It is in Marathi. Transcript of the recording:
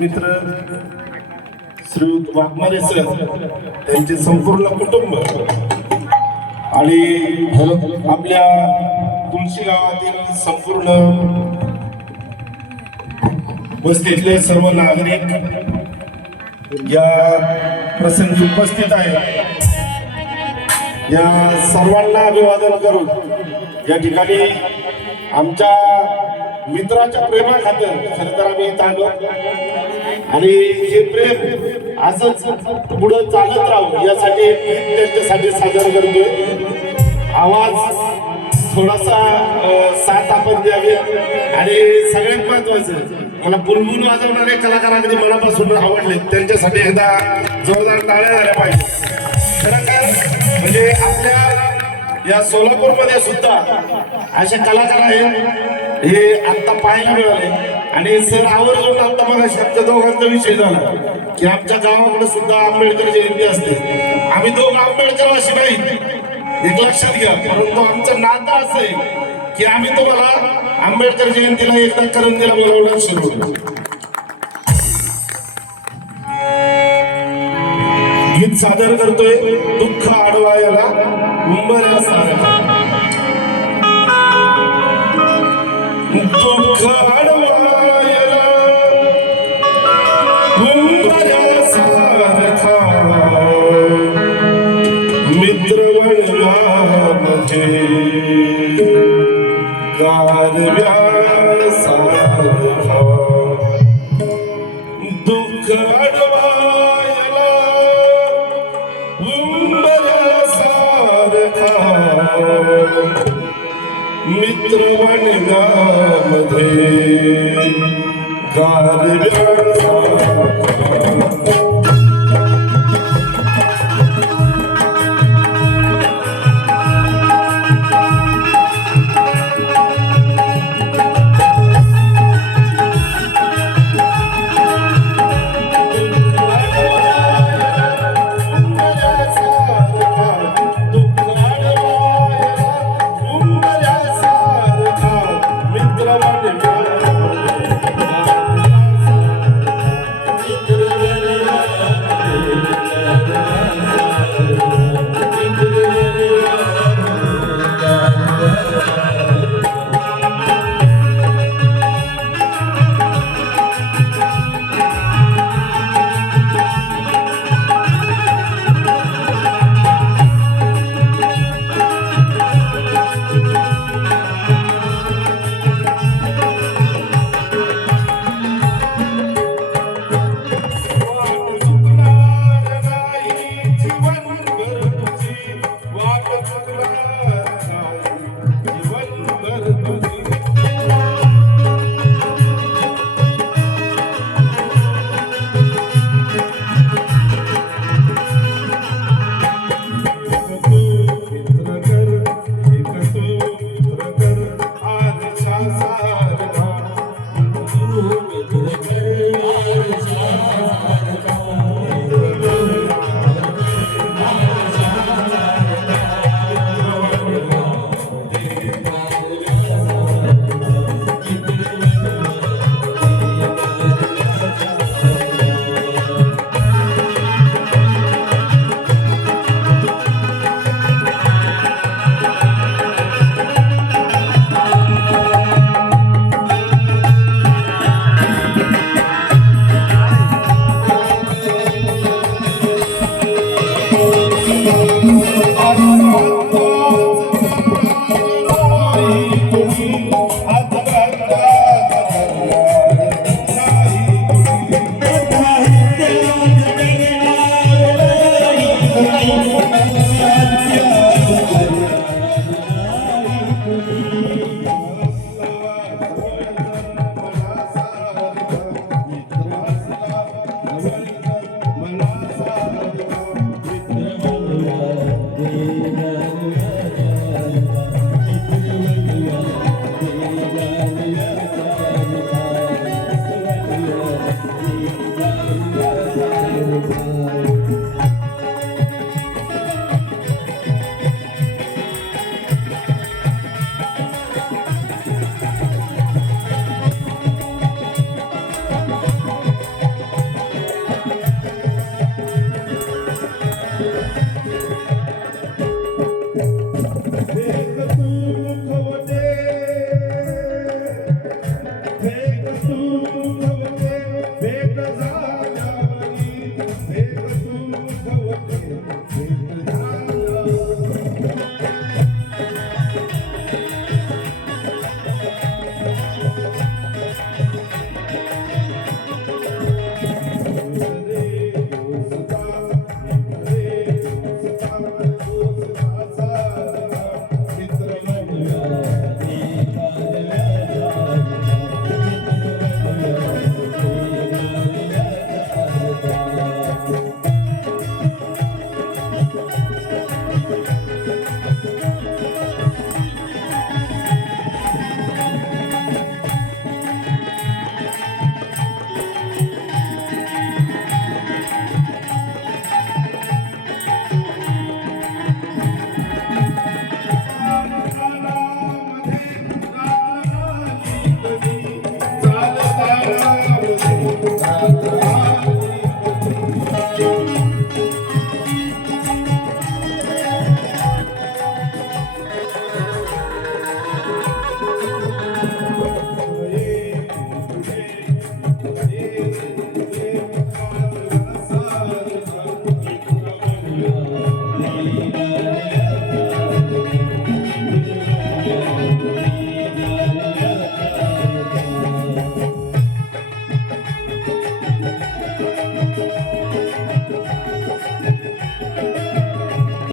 मित्र श्रीयुत वाघमारे सर त्यांचे संपूर्ण कुटुंब आणि आपल्या तुळशी गावातील संपूर्ण वस्तीतले सर्व नागरिक या प्रसंगी उपस्थित आहेत. या सर्वांना अभिवादन करू या ठिकाणी आमच्या मित्राच्या प्रेमाखातर खरं तर आम्ही इथं आलो. आणि हे प्रेम असंच पुढं चालत राहू यासाठी गीत त्यांच्यासाठी सादर करतोय. आवाज थोडासा साथ आपण द्यावी आणि सगळ्यात महत्वाचं मला बुलबुल वाजवणारे कलाकार अगदी मनापासून आवडले त्यांच्यासाठी एकदा जोरदार टाळ्या झाल्या पाहिजे. खरं काय म्हणजे आपल्या या सोलापूरमध्ये सुद्धा असे कलाकार आहेत हे आत्ता पाहायला मिळाले. आणि सर आवर्जून आता मला शब्द दोघांचा विषय झाला की आमच्या गावाकडे सुद्धा आंबेडकर जयंती असते. आम्ही दोघ आंबेडकर असे नाही एक लक्षात घ्या परंतु आमचं नातं असं आहे की आम्ही तुम्हाला आंबेडकर जयंतीला एकदा करंजीला बोलावलं सुरू गीत सादर करतोय दुःख आडवा याला मुंबई मित्र वनव्यामध्ये कारव्या दुःख अडवायला सारखा मित्र वनव्यामध्ये गारव्या